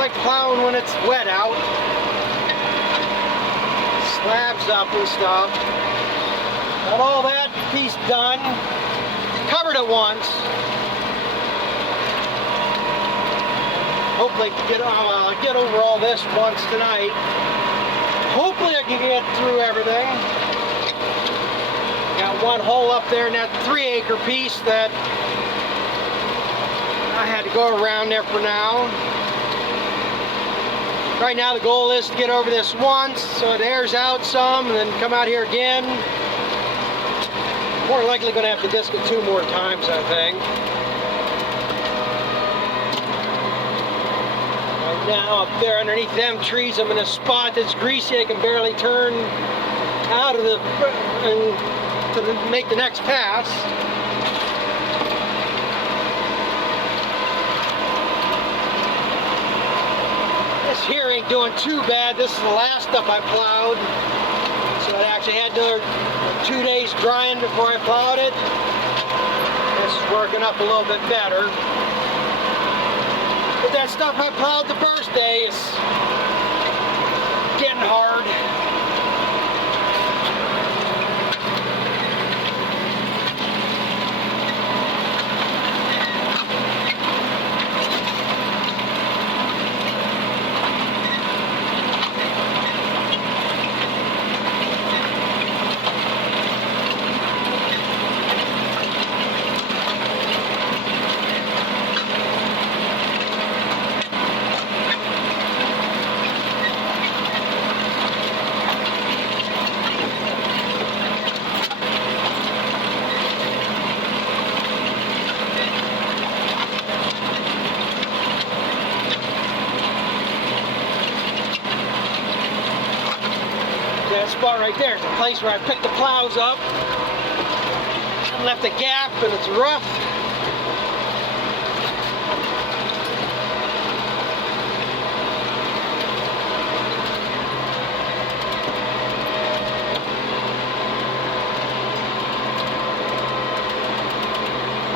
like plowing when it's wet out. Slabs up and stuff. Got all that piece done. Covered it once. Hopefully get over all this once tonight. Hopefully I can get through everything. Got one hole up there in that 3-acre piece that I had to go around there for now. Right now the goal is to get over this once so it airs out some and then come out here again. More likely going to have to disc it 2 more times, I think. Right now up there underneath them trees I'm in a spot that's greasy. I can barely turn out of to make the next pass. This here ain't doing too bad. This is the last stuff I plowed. So I actually had another 2 days drying before I plowed it. This is working up a little bit better. But that stuff I plowed the first day is getting hard. That spot right there is the place where I picked the plows up and left a gap, and it's rough.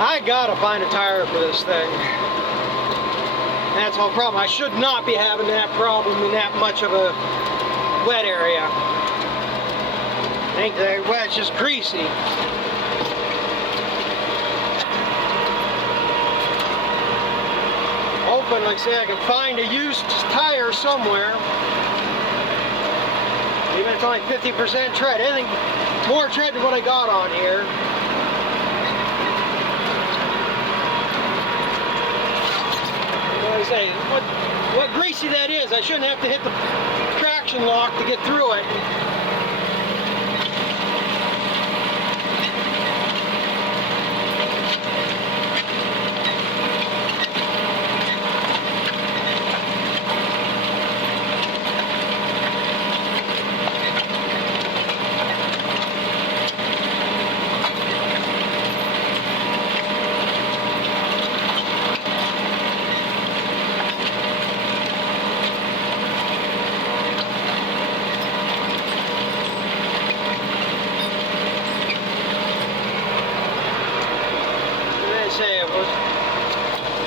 I gotta find a tire for this thing. That's the whole problem. I should not be having that problem in that much of a wet area. Ain't that wet, it's just greasy. Hoping, like I say, I can find a used tire somewhere. Even if it's only 50% tread. Anything more tread than what I got on here. Like I say, what greasy that is, I shouldn't have to hit the traction lock to get through it.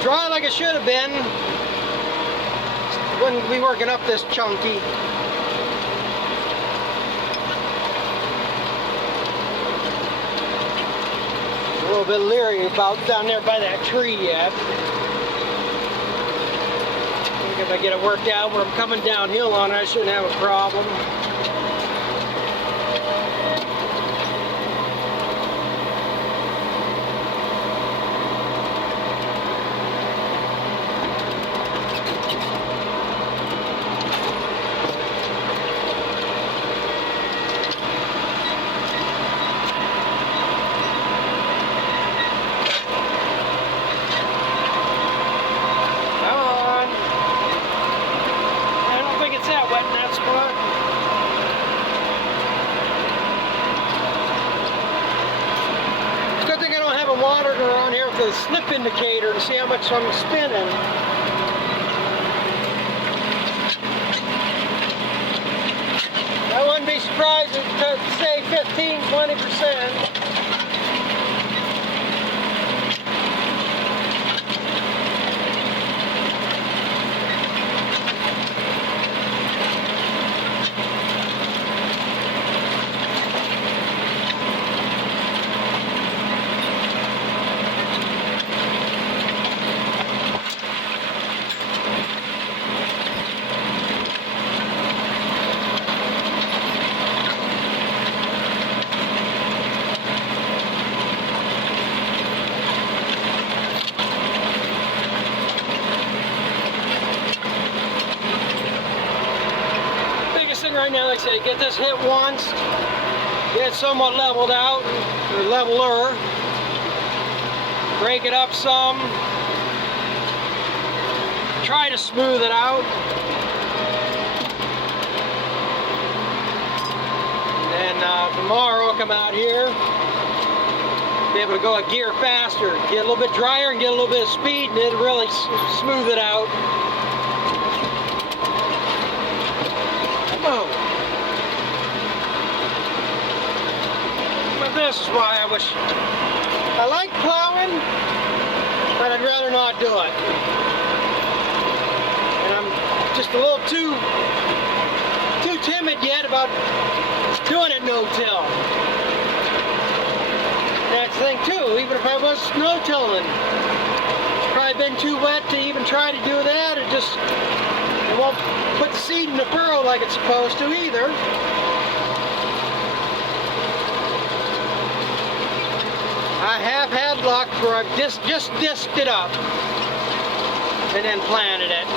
Dry like it should have been. Wouldn't be working up this chunky. A little bit leery about down there by that tree yet. I think if I get it worked out where I'm coming downhill on it, I shouldn't have a problem. Monitor on here with the slip indicator to see how much I'm spinning. I wouldn't be surprised if it could say 15–20%. like I say, get this hit once, get it somewhat leveled out, or leveler, break it up some, try to smooth it out, and then tomorrow I'll come out here, be able to go a gear faster, get a little bit drier and get a little bit of speed, and it'll really smooth it out. Oh. But this is why I like plowing, but I'd rather not do it. And I'm just a little too timid yet about doing it no-till. That's the thing too, even if I was no-tilling, it's probably been too wet to even try to do that. It won't put the seed in the furrow like it's supposed to either. I have had luck where I've just disked it up and then planted it.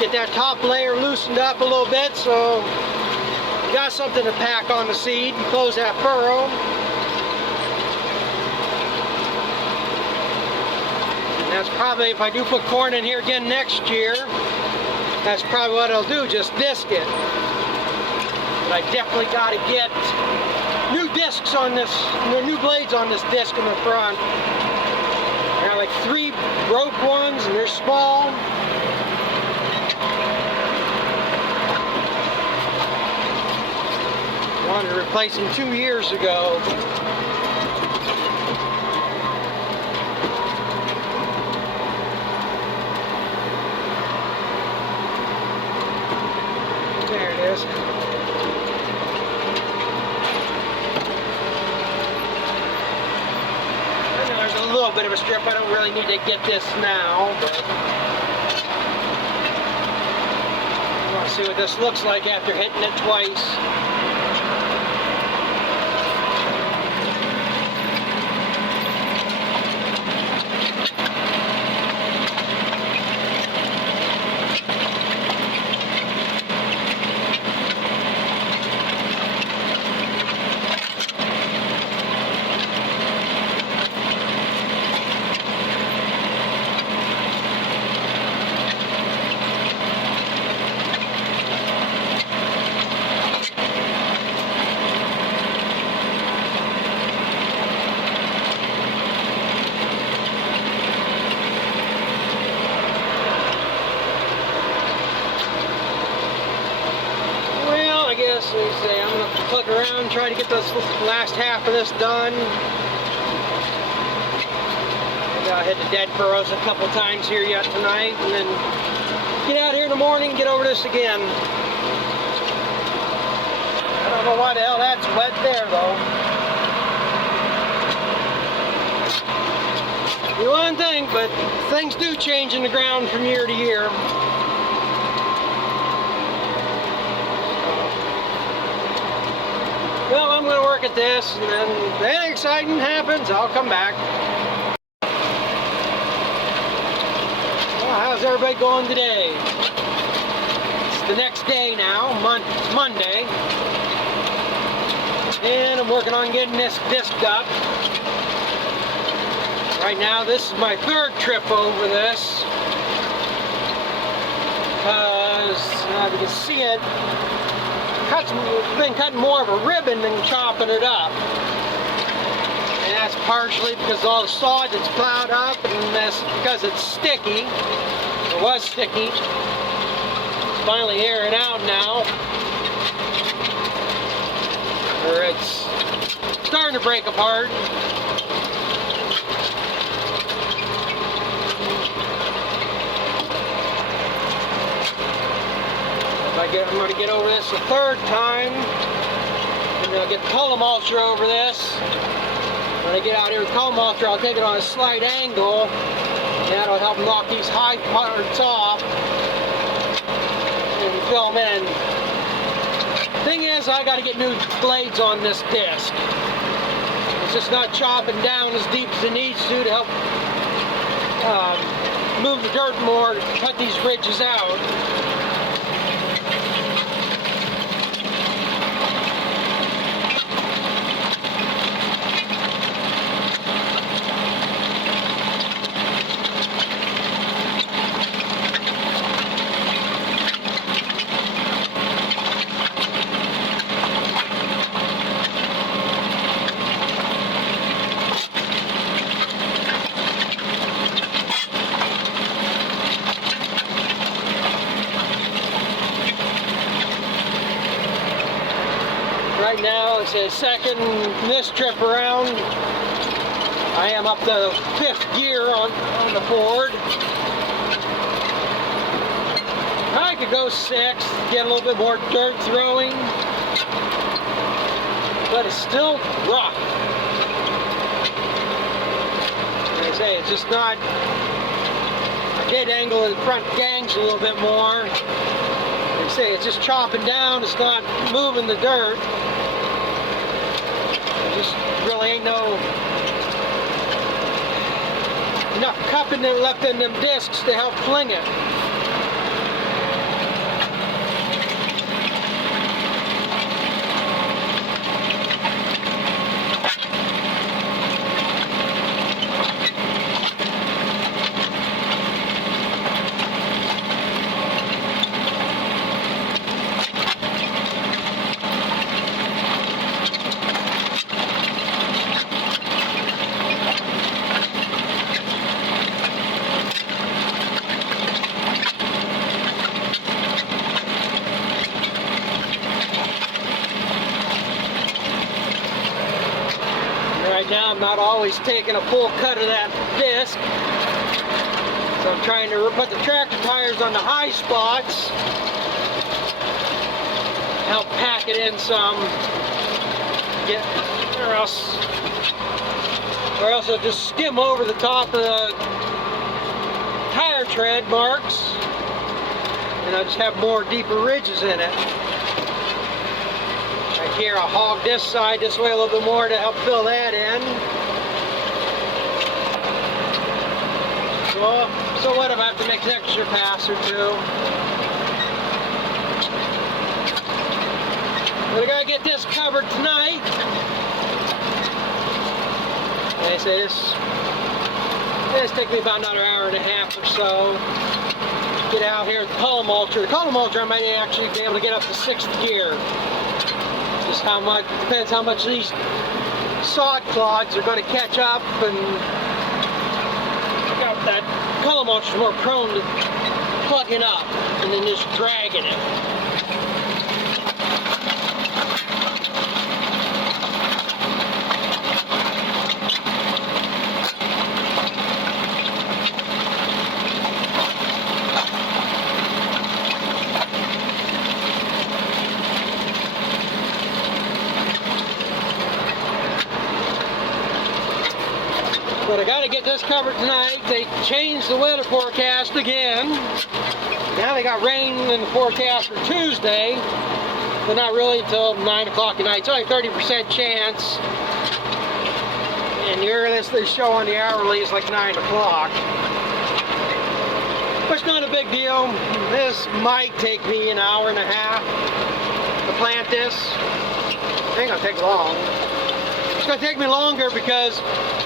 Get that top layer loosened up a little bit so you got something to pack on the seed and close that furrow. And that's probably, if I do put corn in here again next year, that's probably what I'll do, just disc it. But I definitely got to get new discs on this, new blades on this disc in the front. I got like 3 broke ones and they're small. Wanted to replace them 2 years ago. There it is. I know there's a little bit of a strip. I don't really need to get this now, but I want to see what this looks like after hitting it twice. I'm going to click around and try to get this last half of this done. Maybe I'll hit the dead furrows a couple times here yet tonight, and then get out here in the morning and get over this again. I don't know why the hell that's wet there though. Do one thing, but things do change in the ground from year to year. Well, I'm going to work at this, and then if anything exciting happens, I'll come back. Well, how's everybody going today? It's the next day now, it's Monday, and I'm working on getting this disked up. Right now, this is my 3rd trip over this, because if you can see it, been cutting more of a ribbon than chopping it up. And that's partially because all the sod that's plowed up, and that's because it's sticky. It was sticky. It's finally airing out now. Or it's starting to break apart. I'm going to get over this a 3rd time, and then I'll get the cultimulcher over this. When I get out here with cultimulcher, I'll take it on a slight angle, and that'll help knock these high parts off and fill them in. Thing is, I got to get new blades on this disc. It's just not chopping down as deep as it needs to help move the dirt more, to cut these ridges out. Right now it's a second this trip around. I am up to 5th gear on the board. I could go 6th, get a little bit more dirt throwing, but it's still rough. Like I say, it's just not. I get angle of the front gangs a little bit more. Like I say, it's just chopping down. It's not moving the dirt. There just really ain't no enough cupping left in them discs to help fling it. Right now I'm not always taking a full cut of that disc, so I'm trying to put the tractor tires on the high spots, help pack it in some, or else I'll just skim over the top of the tire tread marks, and I'll just have more deeper ridges in it. Here I'll hog this side this way a little bit more to help fill that in. So what if I have to make an extra pass or two? We gotta get this covered tonight. Like I say, this takes me about another hour and a half or so. Get out here with the cultimulcher. The cultimulcher I might actually be able to get up to 6th gear. Just how much, depends how much these sod clods are going to catch up, and that cultimulcher is more prone to plugging up and then just dragging it. But I got to get this covered tonight. They changed the weather forecast again. Now they got rain in the forecast for Tuesday, but not really until 9 o'clock at night. It's only 30% chance. And the earliest they show on the hourly is like 9 o'clock. But it's not a big deal. This might take me an hour and a half to plant this. It ain't gonna take long. It's going to take me longer because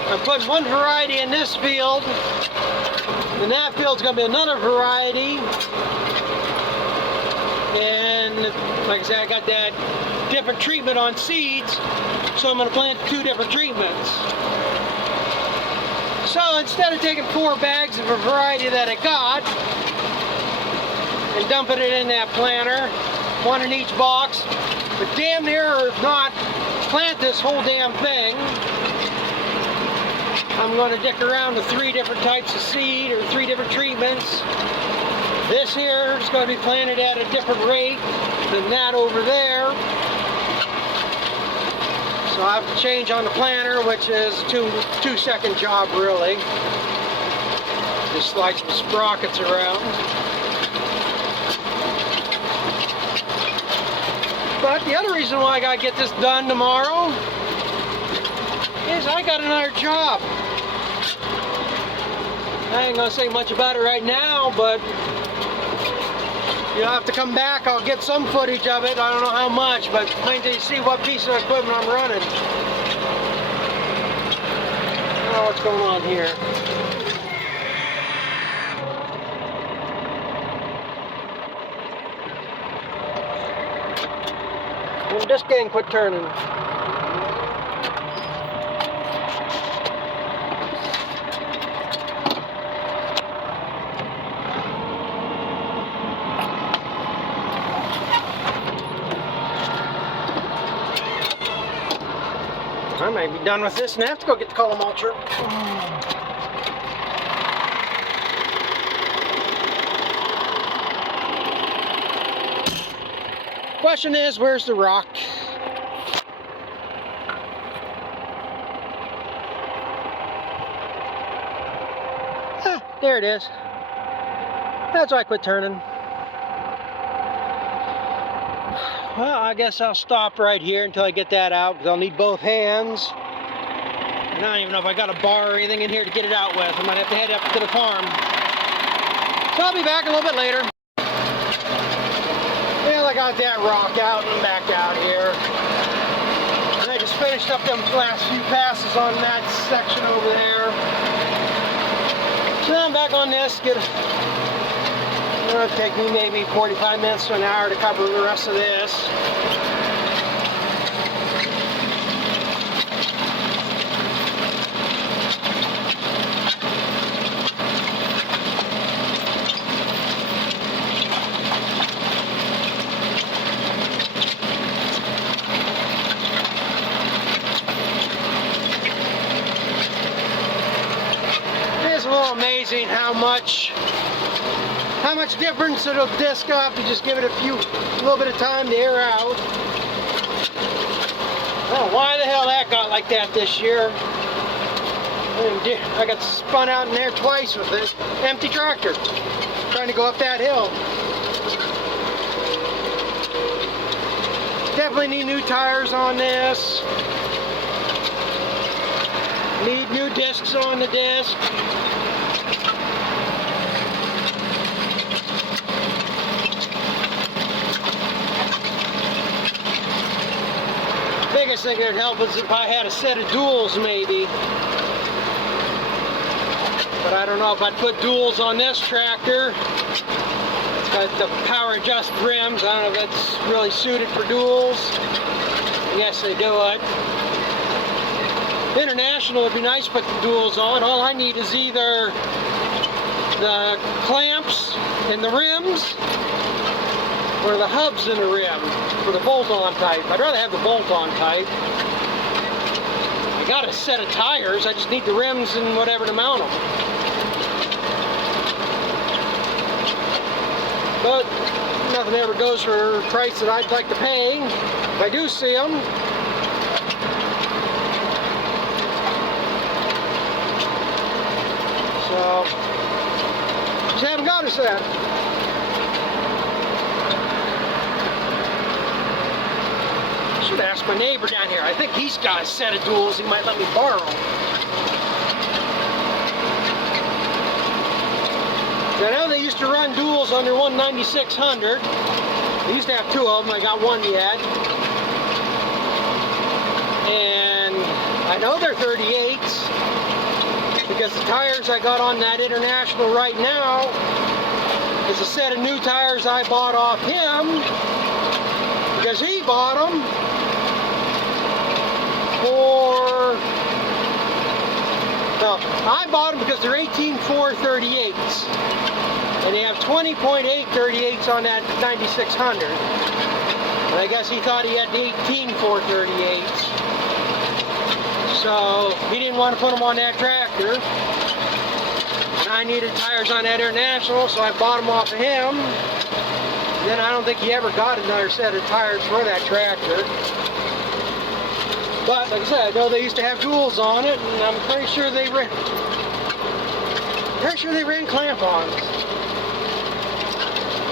I'm putting one variety in this field, and that field's going to be another variety. And like I said, I got that different treatment on seeds, so I'm going to plant 2 different treatments. So instead of taking 4 bags of a variety that I got and dumping it in that planter, 1 in each box, but damn near, or if not, plant this whole damn thing, I'm going to dick around to 3 different types of seed or 3 different treatments. This here is going to be planted at a different rate than that over there. So I have to change on the planter, which is a 2-second job really. Just slide some sprockets around. But the other reason why I gotta get this done tomorrow is I got another job. I ain't gonna say much about it right now, but you'll have to come back. I'll get some footage of it. I don't know how much, but wait till you see what piece of equipment I'm running. I don't know what's going on here. This gang quit turning. I might be done with this and have to go get the cultimulcher. Question is, where's the rock? Ah, there it is. That's why I quit turning. Well, I guess I'll stop right here until I get that out, because I'll need both hands. And I don't even know if I got a bar or anything in here to get it out with. I might have to head up to the farm. So I'll be back a little bit later. Well, I got that rock out and back out here. And I just finished up them last few passes on that section over there. So now I'm back on this. It'll take me maybe 45 minutes to an hour to cover the rest of this. Amazing how much difference it'll disc up. You just give it a little bit of time to air out. I don't know why the hell that got like that this year. I got spun out in there twice with it. Empty tractor, trying to go up that hill. Definitely need new tires on this. Need new discs on the disc. Biggest thing that would help is if I had a set of duals maybe. But I don't know if I'd put duals on this tractor. It's got the power adjust rims. I don't know if that's really suited for duals. Yes, they do it. International would be nice to put the duals on. All I need is either the clamps in the rims or the hubs in the rim for the bolt-on type. I'd rather have the bolt-on type. I got a set of tires, I just need the rims and whatever to mount them. But nothing ever goes for a price that I'd like to pay. If I do see them. So, just haven't got a set. Should ask my neighbor down here. I think he's got a set of duals he might let me borrow. I know they used to run duals on their 19600. They used to have two of them. I got one yet. And I know they're 38s because the tires I got on that International right now is a set of new tires I bought off him because he bought them I bought them because they're 18.4 38s, and they have 20.8 38s on that 9600. And I guess he thought he had the 18.4 38s, so he didn't want to put them on that tractor. And I needed tires on that International, so I bought them off of him. And then I don't think he ever got another set of tires for that tractor. But like I said, I know they used to have duals on it, and I'm pretty sure they ran clamp-ons.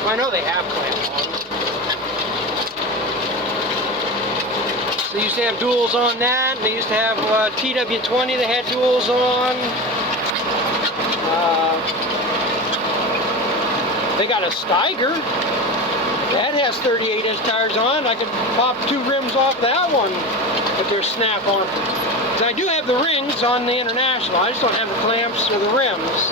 Well, I know they have clamp-ons. They used to have duals on that. They used to have TW20. They had duals on. They got a Steiger that has 38-inch tires on. I can pop two rims off that one with their snap-on. I do have the rings on the International. I just don't have the clamps or the rims.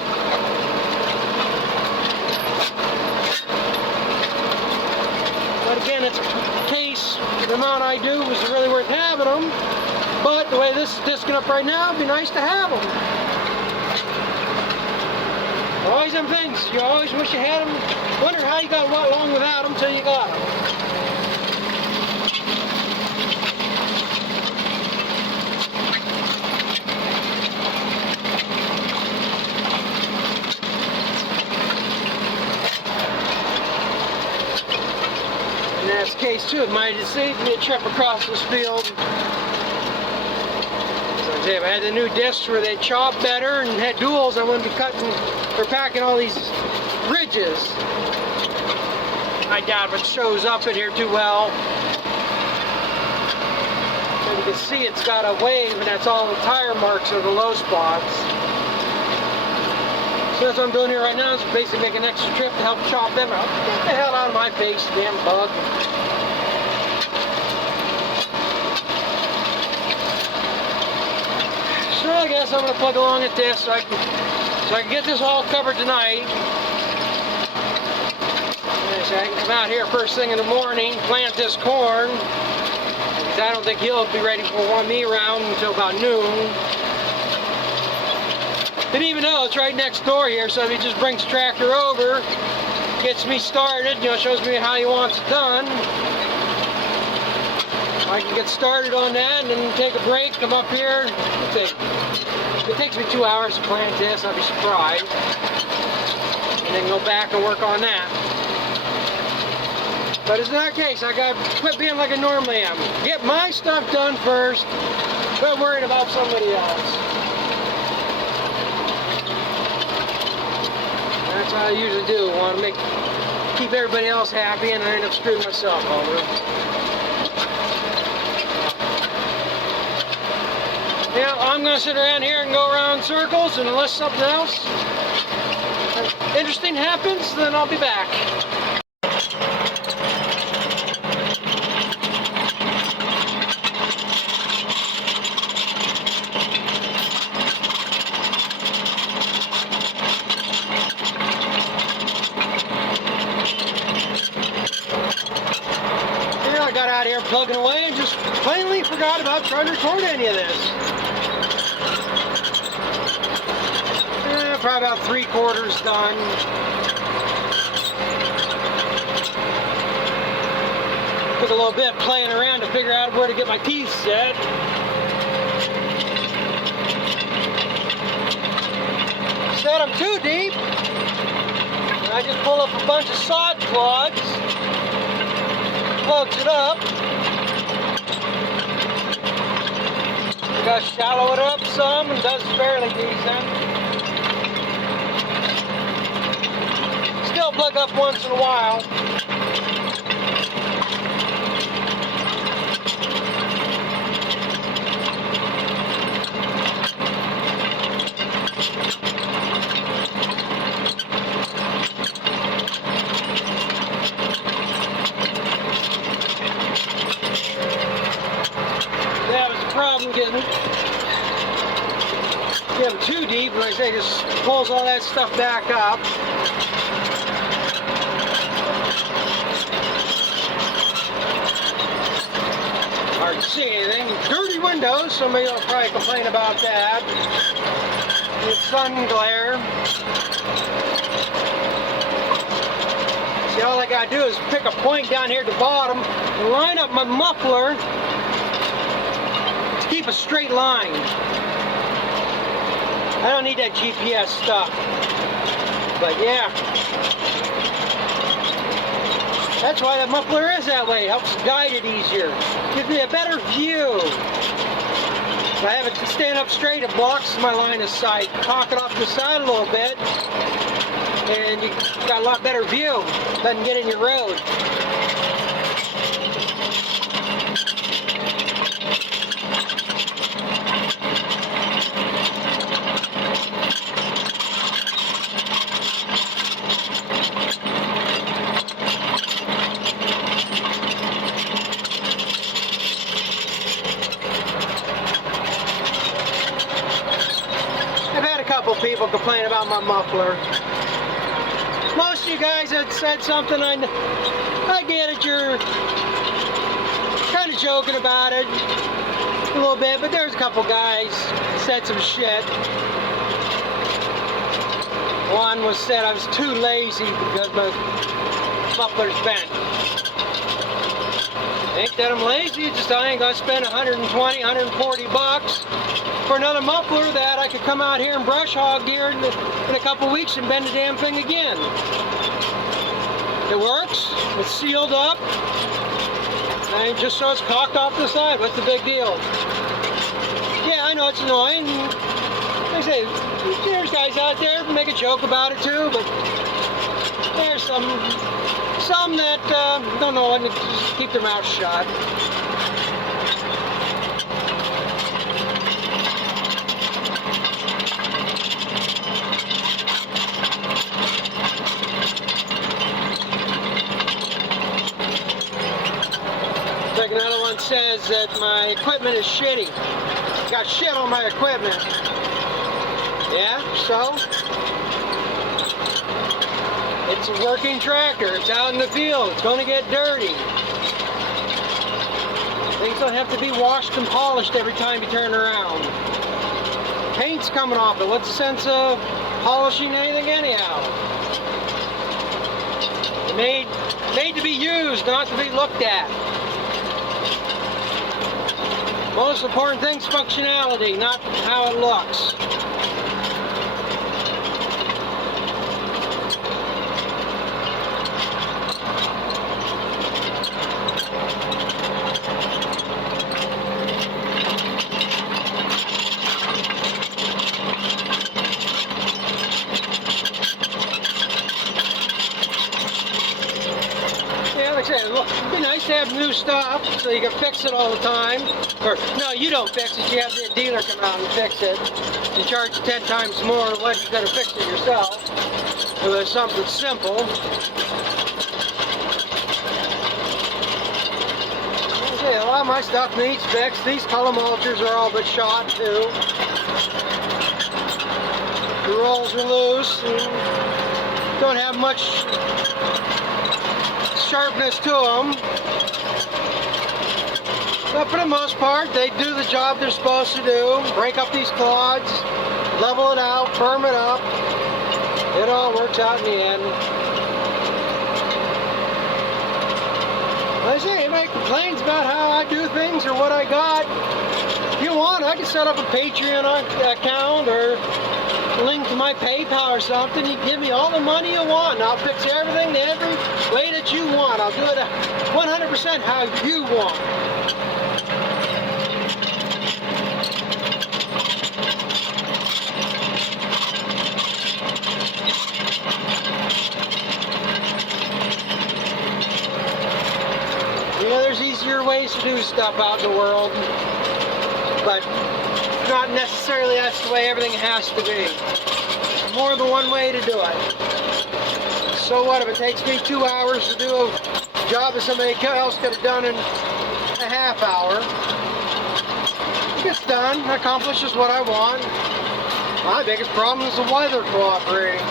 But again, it's a case. The amount I do was really worth having them. But the way this is discing up right now, it'd be nice to have them. Always them things. You always wish you had them. Wonder how you got along without them till you got them. too. It might have saved me a trip across this field. So if I had the new discs where they chop better and had duals, I wouldn't be cutting or packing all these ridges. I doubt if it shows up in here too well. And you can see it's got a wave, and that's all the tire marks are the low spots. So that's what I'm doing here right now, is basically making an extra trip to help chop them out. Get the hell out of my face, damn bug. So I guess I'm going to plug along at this so I can get this all covered tonight. So I can come out here first thing in the morning, plant this corn. Because I don't think he'll be ready for me around until about noon. And even though it's right next door here, so if he just brings the tractor over, gets me started, you know, shows me how he wants it done, I can get started on that and then take a break, come up here. If it takes me 2 hours to plant this, I'll be surprised. And then go back and work on that. But it's not the case. I gotta quit being like I normally am. Get my stuff done first, quit worrying about somebody else. That's what I usually do. I want to keep everybody else happy, and I end up screwing myself over. Yeah, I'm going to sit around here and go around in circles, and unless something else interesting happens, then I'll be back. I got out here plugging away and just plainly forgot about trying to record any of this. Probably about 3/4 done. Took a little bit playing around to figure out where to get my teeth set. Set them too deep. And I just pull up a bunch of sod plugs. Plugs it up. Just shallow it up some and does fairly decent. Still plug up once in a while. Get them too deep, like I say, just pulls all that stuff back up. Hard to see anything. Dirty windows, somebody will probably complain about that. The sun glare. See, all I gotta do is pick a point down here at the bottom and line up my muffler to keep a straight line. I don't need that GPS stuff, but yeah, that's why the muffler is that way. It helps guide it easier, gives me a better view. If I have it to stand up straight, it blocks my line of sight. Cock it off to the side a little bit, and you got a lot better view. Doesn't get in your road. People complain about my muffler. Most of you guys had said something, I get it, you're kind of joking about it a little bit, but there's a couple guys said some shit. One was said I was too lazy because my muffler's bent. Ain't that I'm lazy, just I ain't gonna spend 120, 140 bucks for another muffler that I could come out here and brush hog here in a couple weeks and bend the damn thing again. It works, it's sealed up, And just so it's cocked off the side. What's the big deal? Yeah, I know it's annoying. Like I say, there's guys out there who make a joke about it too, but there's some that don't know when to just keep their mouth shut. Like another one says that my equipment is shitty. Got shit on my equipment. Yeah, so? It's a working tractor. It's out in the field. It's going to get dirty. Things don't have to be washed and polished every time you turn around. Paint's coming off it. What's the sense of polishing anything anyhow? Made to be used, not to be looked at. Most important thing's functionality, not how it looks. It'd be nice to have new stuff so you can fix it all the time. Or, no, you don't fix it, you have the dealer come out and fix it. You charge 10 times more than what you could have fixed it yourself. It was something simple. Okay, a lot of my stuff needs fixed. These cultimulchers are all but shot too. The rolls are loose and don't have much sharpness to them, but for the most part they do the job they're supposed to do. Break up these clods, level it out, firm it up. It all works out in the end. Like I say, anybody complains about how I do things or what I got, if you want, I can set up a Patreon account or link to my PayPal or something. You give me all the money you want and I'll fix everything the every way that you want. I'll do it 100% how you want. You know, there's easier ways to do stuff out in the world, but not necessarily that's the way everything has to be. There's more than one way to do it. So what if it takes me 2 hours to do a job that somebody else could have done in a half hour? It gets done, accomplishes what I want. My biggest problem is the weather cooperating.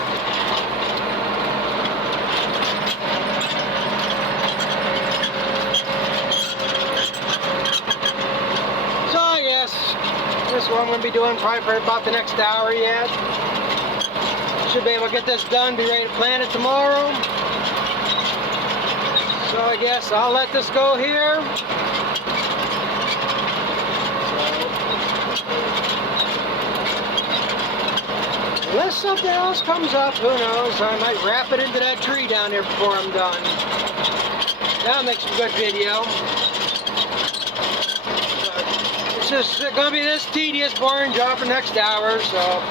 So I guess this is what I'm going to be doing probably for about the next hour yet. Should be able to get this done, be ready to plant it tomorrow. So I guess I'll let this go here. Unless something else comes up, who knows, I might wrap it into that tree down there before I'm done. That'll make some good video. It's just going to be this tedious, boring job for the next hour, so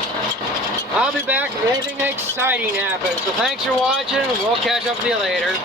I'll be back if anything exciting happens. So thanks for watching, and we'll catch up with you later.